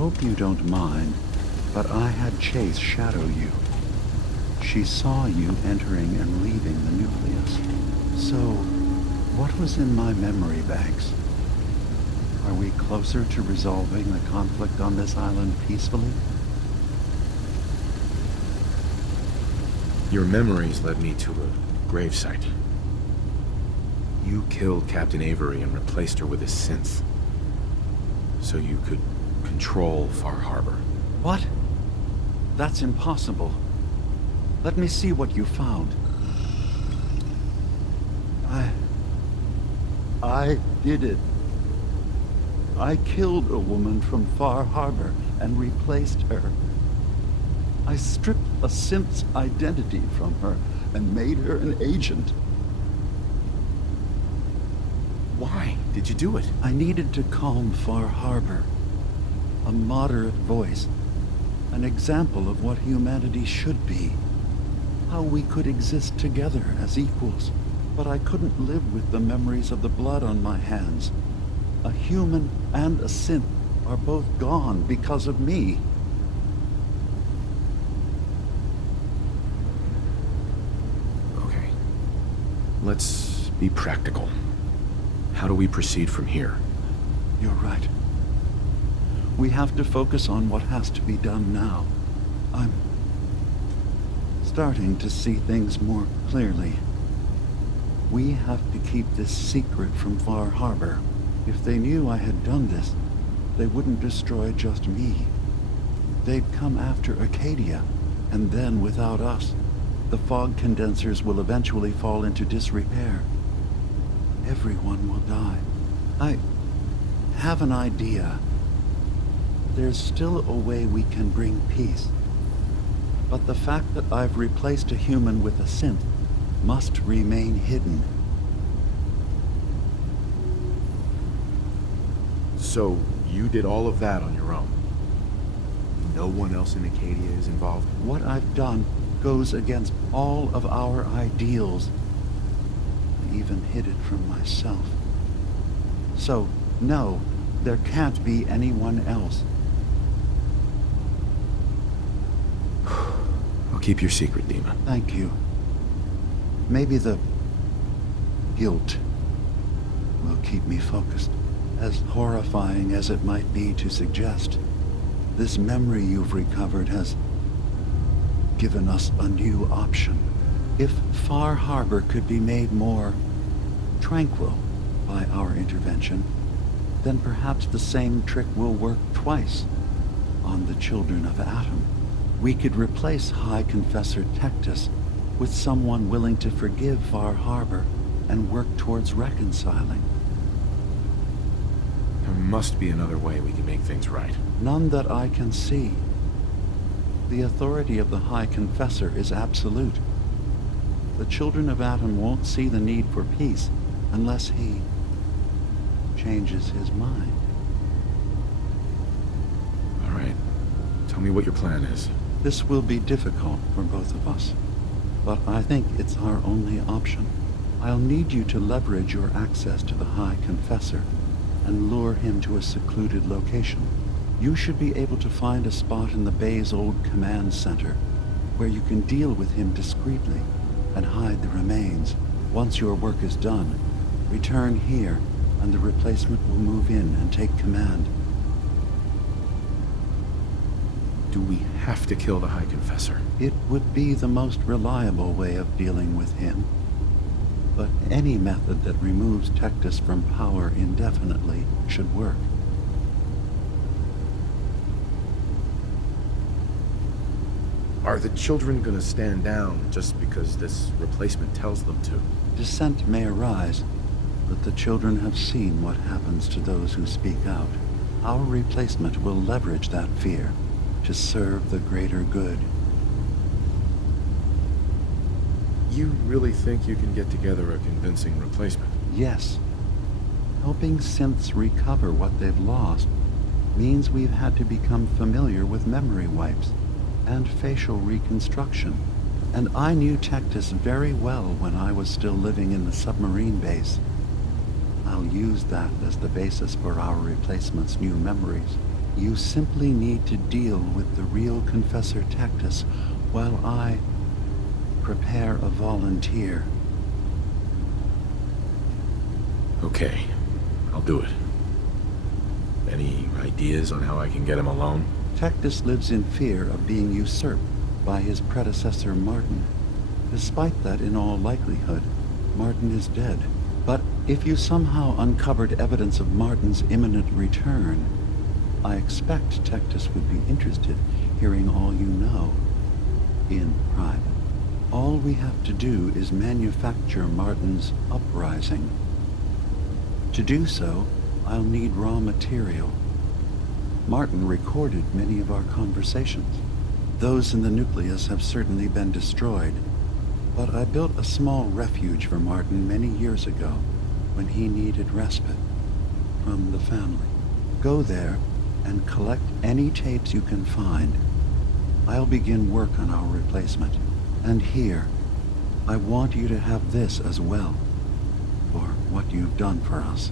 hope you don't mind, but I had Chase shadow you. She saw you entering and leaving the nucleus. So, what was in my memory banks? Are we closer to resolving the conflict on this island peacefully? Your memories led me to a gravesite. You killed Captain Avery and replaced her with a synth, so you could control Far Harbor. What? That's impossible. Let me see what you found. I did it. I killed a woman from Far Harbor and replaced her. I stripped a synth's identity from her and made her an agent. Why did you do it? I needed to calm Far Harbor. A moderate voice. An example of what humanity should be. How we could exist together as equals. But I couldn't live with the memories of the blood on my hands. A human and a synth are both gone because of me. Okay. Let's be practical. How do we proceed from here? You're right. We have to focus on what has to be done now. I'm starting to see things more clearly. We have to keep this secret from Far Harbor. If they knew I had done this, they wouldn't destroy just me. They'd come after Acadia, and then without us, the fog condensers will eventually fall into disrepair. Everyone will die. I have an idea. There's still a way we can bring peace. But the fact that I've replaced a human with a synth must remain hidden. So, you did all of that on your own? No one else in Acadia is involved? What I've done goes against all of our ideals. I even hid it from myself. So, no, there can't be anyone else. I'll keep your secret, Dima. Thank you. Maybe the guilt will keep me focused. As horrifying as it might be to suggest, this memory you've recovered has given us a new option. If Far Harbor could be made more tranquil by our intervention, then perhaps the same trick will work twice on the children of Atom. We could replace High Confessor Tectus with someone willing to forgive Far Harbor and work towards reconciling. There must be another way we can make things right. None that I can see. The authority of the High Confessor is absolute. The children of Atom won't see the need for peace unless he changes his mind. All right. Tell me what your plan is. This will be difficult for both of us, but I think it's our only option. I'll need you to leverage your access to the High Confessor and lure him to a secluded location. You should be able to find a spot in the Bay's old command center where you can deal with him discreetly and hide the remains. Once your work is done, return here and the replacement will move in and take command. Do we have to kill the High Confessor? It would be the most reliable way of dealing with him. But any method that removes Tectus from power indefinitely should work. Are the children gonna stand down just because this replacement tells them to? Dissent may arise, but the children have seen what happens to those who speak out. Our replacement will leverage that fear to serve the greater good. You really think you can get together a convincing replacement? Yes. Helping synths recover what they've lost means we've had to become familiar with memory wipes and facial reconstruction. And I knew Tectus very well when I was still living in the submarine base. I'll use that as the basis for our replacement's new memories. You simply need to deal with the real Confessor Tactus while I prepare a volunteer. Okay, I'll do it. Any ideas on how I can get him alone? Tactus lives in fear of being usurped by his predecessor Martin. Despite that, in all likelihood, Martin is dead. But if you somehow uncovered evidence of Martin's imminent return, I expect Tactus would be interested hearing all you know in private. All we have to do is manufacture Martin's uprising. To do so, I'll need raw material. Martin recorded many of our conversations. Those in the nucleus have certainly been destroyed, but I built a small refuge for Martin many years ago when he needed respite from the family. Go there and collect any tapes you can find. I'll begin work on our replacement. And here, I want you to have this as well, for what you've done for us.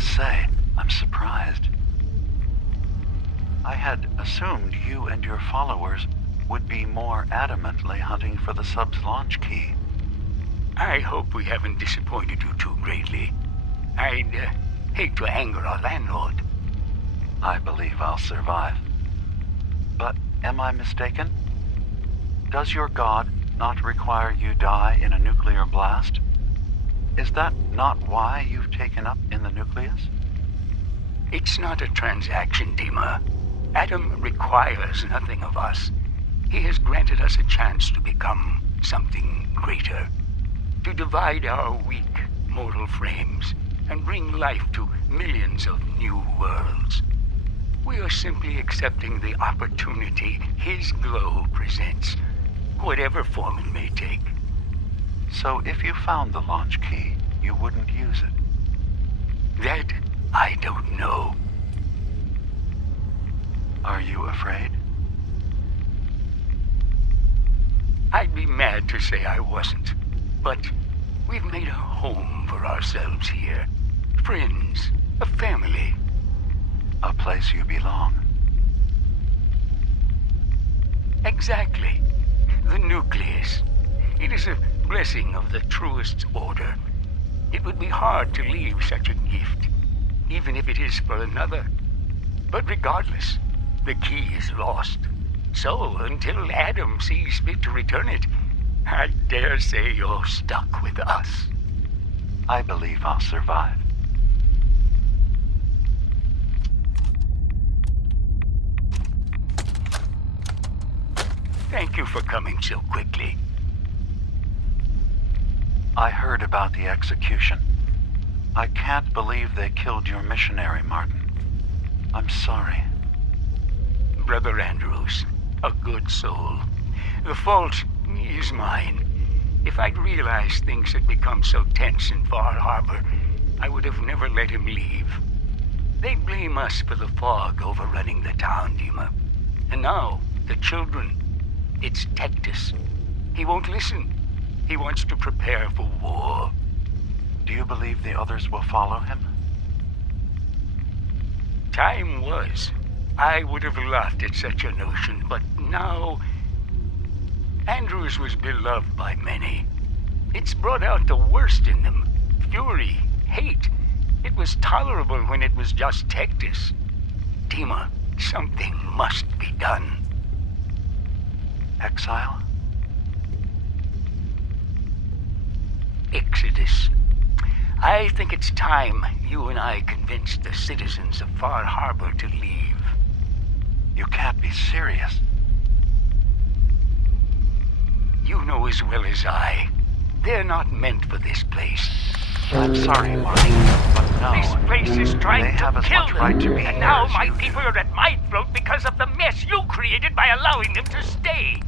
to say, I'm surprised. I had assumed you and your followers would be more adamantly hunting for the sub's launch key. I hope we haven't disappointed you too greatly. I'd hate to anger our landlord. I believe I'll survive. But am I mistaken? Does your god not require you die in a nuclear blast? Is that not why you've taken up in the nucleus? It's not a transaction, Dima. Adam requires nothing of us. He has granted us a chance to become something greater. To divide our weak mortal frames and bring life to millions of new worlds. We are simply accepting the opportunity his glow presents, whatever form it may take. So if you found the launch key, you wouldn't use it? That I don't know. Are you afraid? I'd be mad to say I wasn't, but we've made a home for ourselves here. Friends, a family. A place you belong. Exactly. The nucleus. It is a blessing of the truest order. It would be hard to leave such a gift, even if it is for another. But regardless, the key is lost. So, until Adam sees fit to return it, I dare say you're stuck with us. I believe I'll survive. Thank you for coming so quickly. I heard about the execution. I can't believe they killed your missionary, Martin. I'm sorry. Brother Andrews, a good soul. The fault is mine. If I'd realized things had become so tense in Far Harbor, I would have never let him leave. They blame us for the fog overrunning the town, Dima. And now, the children. It's Tectus. He won't listen. He wants to prepare for war. Do you believe the others will follow him? Time was. I would have laughed at such a notion, but now... Andrews was beloved by many. It's brought out the worst in them. Fury, hate. It was tolerable when it was just Tectus. Dima, something must be done. Exile? Exodus. I think it's time you and I convinced the citizens of Far Harbor to leave. You can't be serious. You know as well as I, they're not meant for this place. I'm sorry, Martin, but no. This place is trying They have to as kill much them, right to be and here now as my you do. people are at my throat because of the mess you created by allowing them to stay.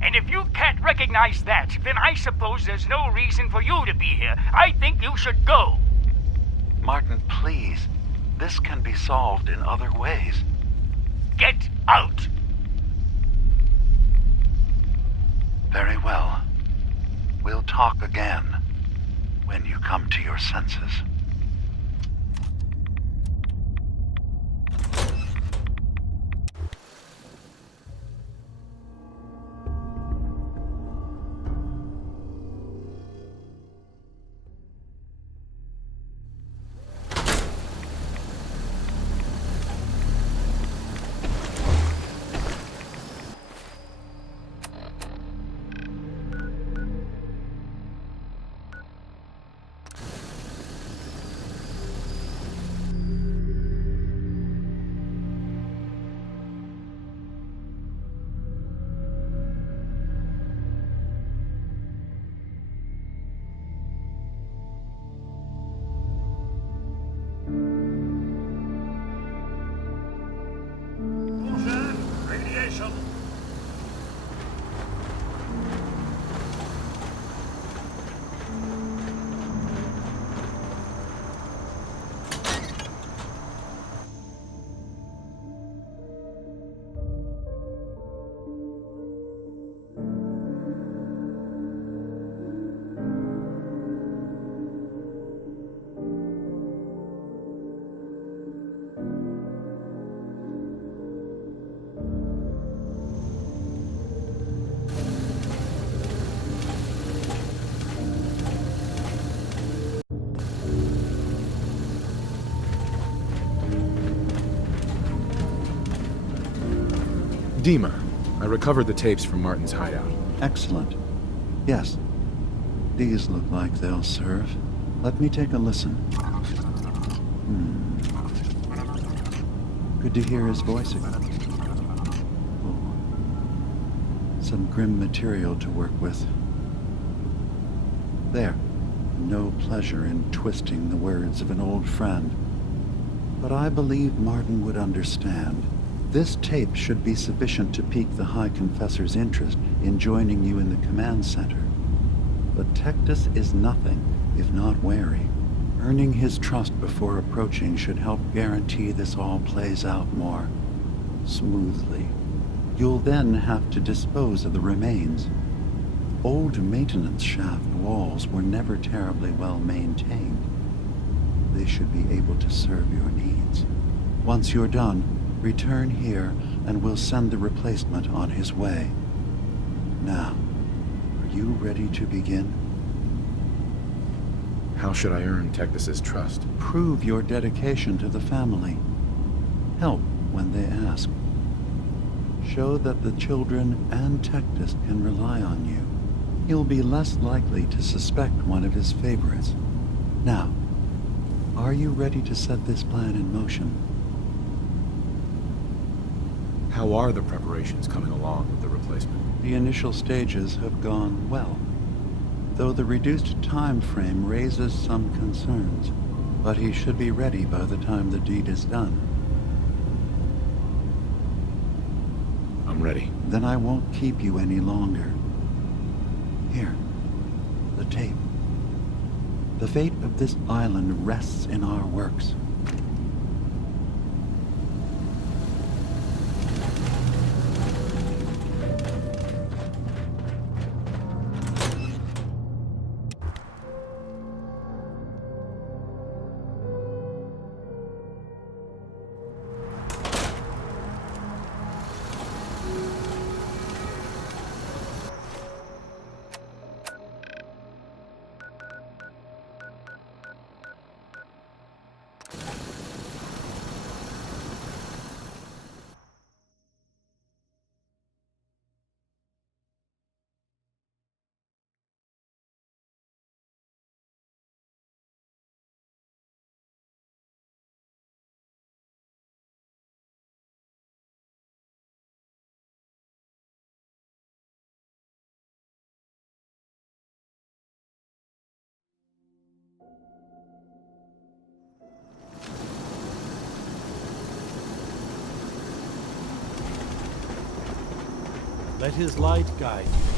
And if you can't recognize that, then I suppose there's no reason for you to be here. I think you should go. Martin, please. This can be solved in other ways. Get out! Very well. We'll talk again when you come to your senses. Dima, I recovered the tapes from Martin's hideout. Excellent. Yes. These look like they'll serve. Let me take a listen. Good to hear his voice again. Oh. Some grim material to work with. There. No pleasure in twisting the words of an old friend. But I believe Martin would understand. This tape should be sufficient to pique the High Confessor's interest in joining you in the command center. But Tectus is nothing if not wary. Earning his trust before approaching should help guarantee this all plays out more smoothly. You'll then have to dispose of the remains. Old maintenance shaft walls were never terribly well maintained. They should be able to serve your needs. Once you're done, return here and we'll send the replacement on his way. Now, are you ready to begin? How should I earn Tectus's trust? Prove your dedication to the family. Help when they ask. Show that the children and Tectus can rely on you. He'll be less likely to suspect one of his favorites. Now, are you ready to set this plan in motion? How are the preparations coming along with the replacement? The initial stages have gone well, though the reduced time frame raises some concerns. But he should be ready by the time the deed is done. I'm ready. Then I won't keep you any longer. Here, the tape. The fate of this island rests in our works. Let his light guide you.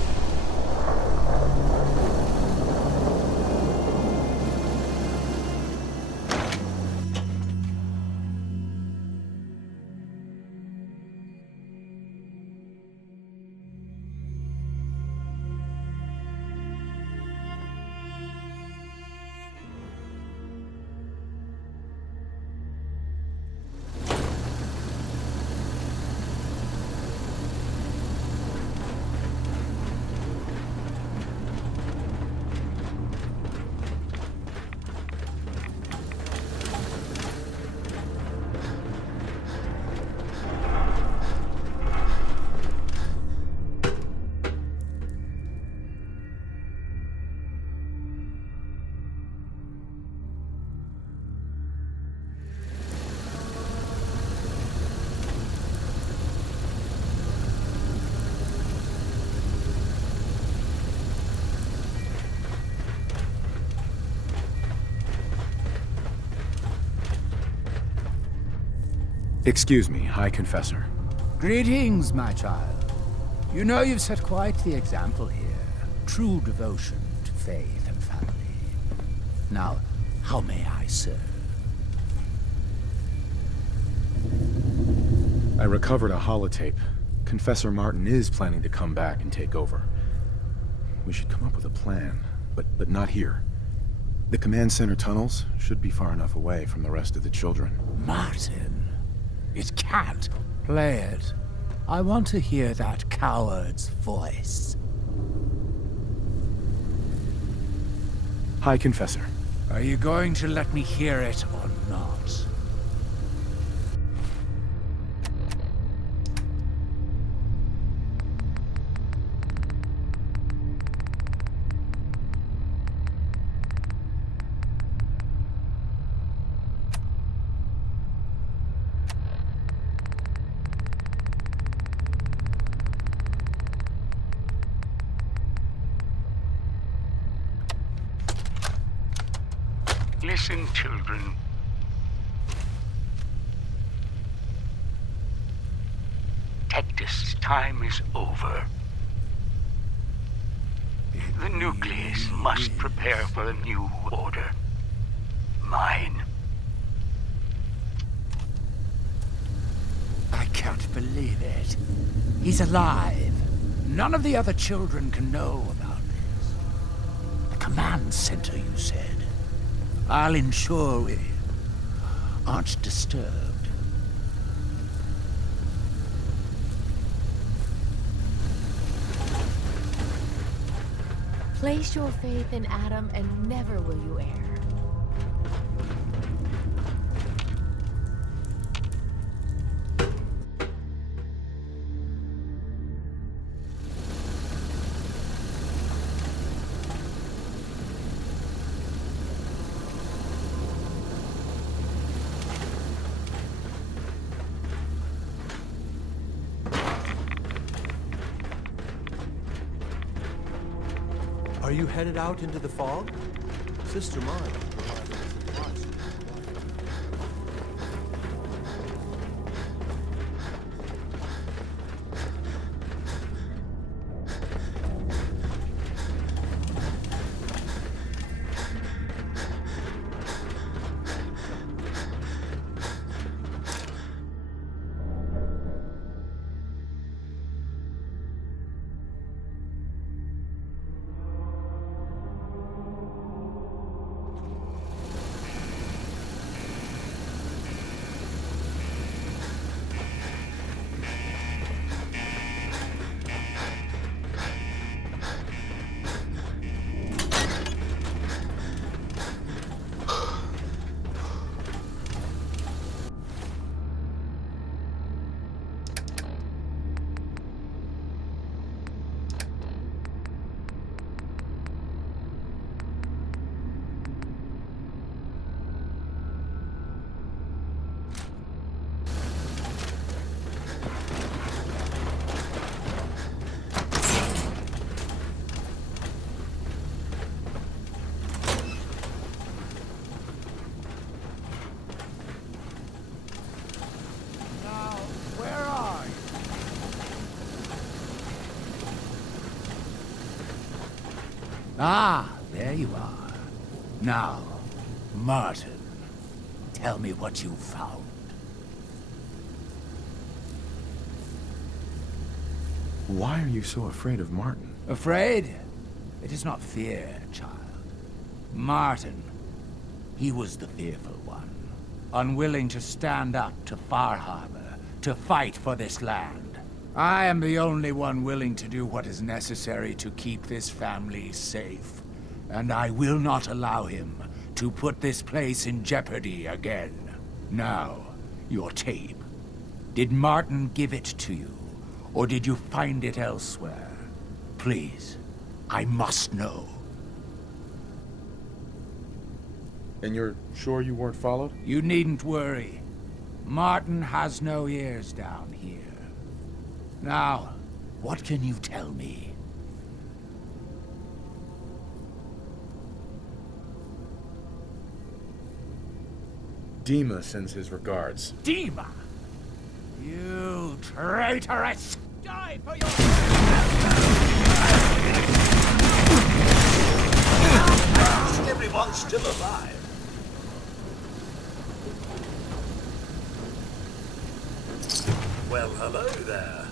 Excuse me, High Confessor. Greetings, my child. You know you've set quite the example here. True devotion to faith and family. Now, how may I serve? I recovered a holotape. Confessor Martin is planning to come back and take over. We should come up with a plan, but not here. The command center tunnels should be far enough away from the rest of the children. Martin, it can't. Play it. I want to hear that coward's voice. High Confessor. Are you going to let me hear it or not? Listen, children. Tectus' time is over. The nucleus must prepare for a new order. Mine. I can't believe it. He's alive. None of the other children can know about this. The command center, you said. I'll ensure we aren't disturbed. Place your faith in Adam and never will you err. Are you headed out into the fog? Sister mine. Ah, there you are. Now, Martin, tell me what you found. Why are you so afraid of Martin? Afraid? It is not fear, child. Martin, he was the fearful one. Unwilling to stand up to Far Harbor, to fight for this land. I am the only one willing to do what is necessary to keep this family safe. And I will not allow him to put this place in jeopardy again. Now, your tape. Did Martin give it to you? Or did you find it elsewhere? Please, I must know. And you're sure you weren't followed? You needn't worry. Martin has no ears down here. Now, what can you tell me? Dima sends his regards. Dima! You traitoress! Die for your... Everyone's still alive. Well, hello there.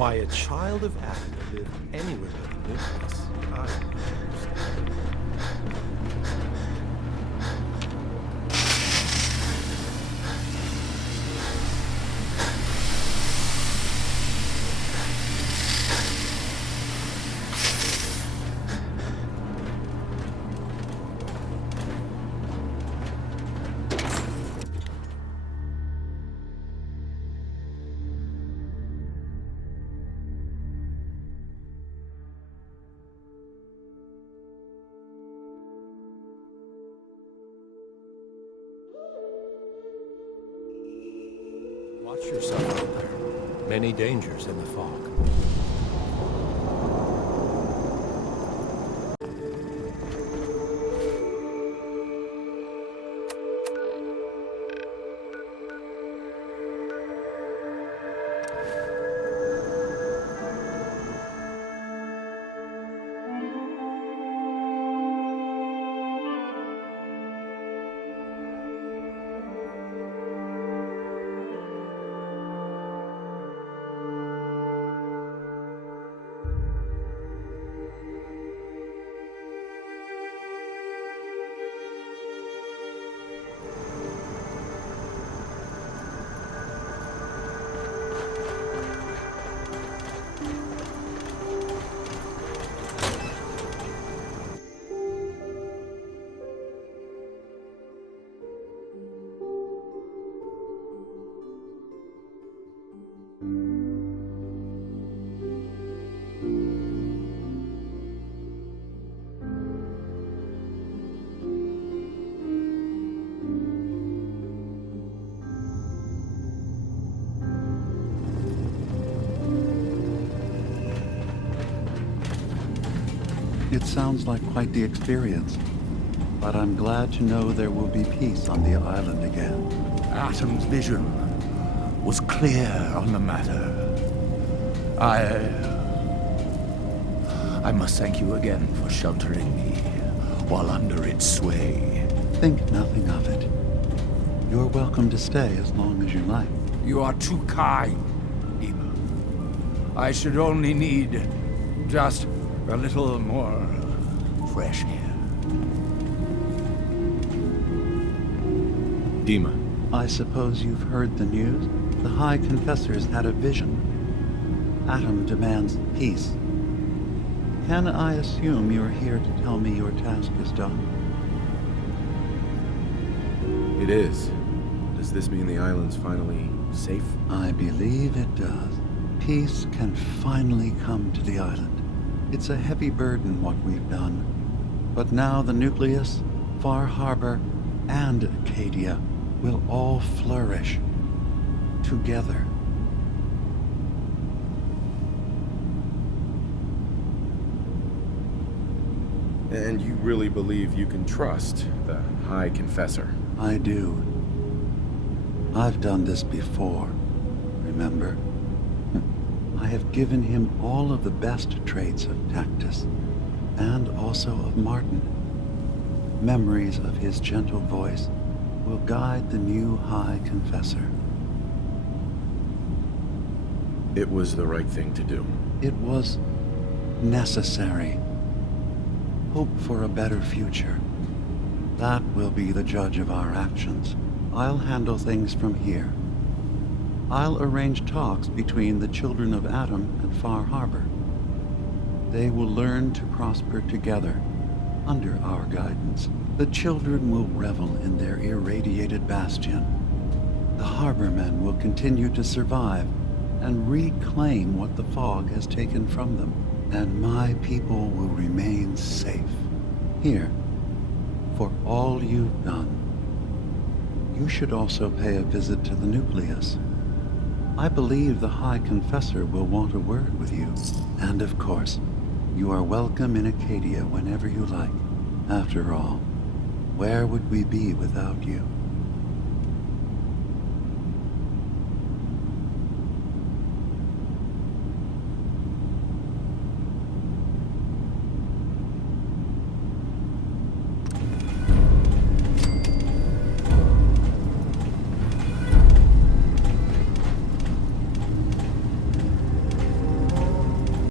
Why a child of Adam would live anywhere but the nucleus, I don't understand. Watch yourself out there. Many dangers in the fog. It sounds like quite the experience, but I'm glad to know there will be peace on the island again. Atom's vision was clear on the matter. I must thank you again for sheltering me while under its sway. Think nothing of it. You're welcome to stay as long as you like. You are too kind, Dima. I should only need just a little more fresh air. Dima. I suppose you've heard the news? The High Confessor's had a vision. Atom demands peace. Can I assume you're here to tell me your task is done? It is. Does this mean the island's finally safe? I believe it does. Peace can finally come to the island. It's a heavy burden what we've done. But now the Nucleus, Far Harbor, and Acadia will all flourish together. And you really believe you can trust the High Confessor? I do. I've done this before, remember? I have given him all of the best traits of Tactus, and also of Martin. Memories of his gentle voice will guide the new High Confessor. It was the right thing to do. It was necessary. Hope for a better future. That will be the judge of our actions. I'll handle things from here. I'll arrange talks between the children of Atom and Far Harbor. They will learn to prosper together under our guidance. The children will revel in their irradiated bastion. The Harbormen will continue to survive and reclaim what the fog has taken from them. And my people will remain safe. Here, for all you've done. You should also pay a visit to the Nucleus. I believe the High Confessor will want a word with you. And of course, you are welcome in Acadia whenever you like. After all, where would we be without you?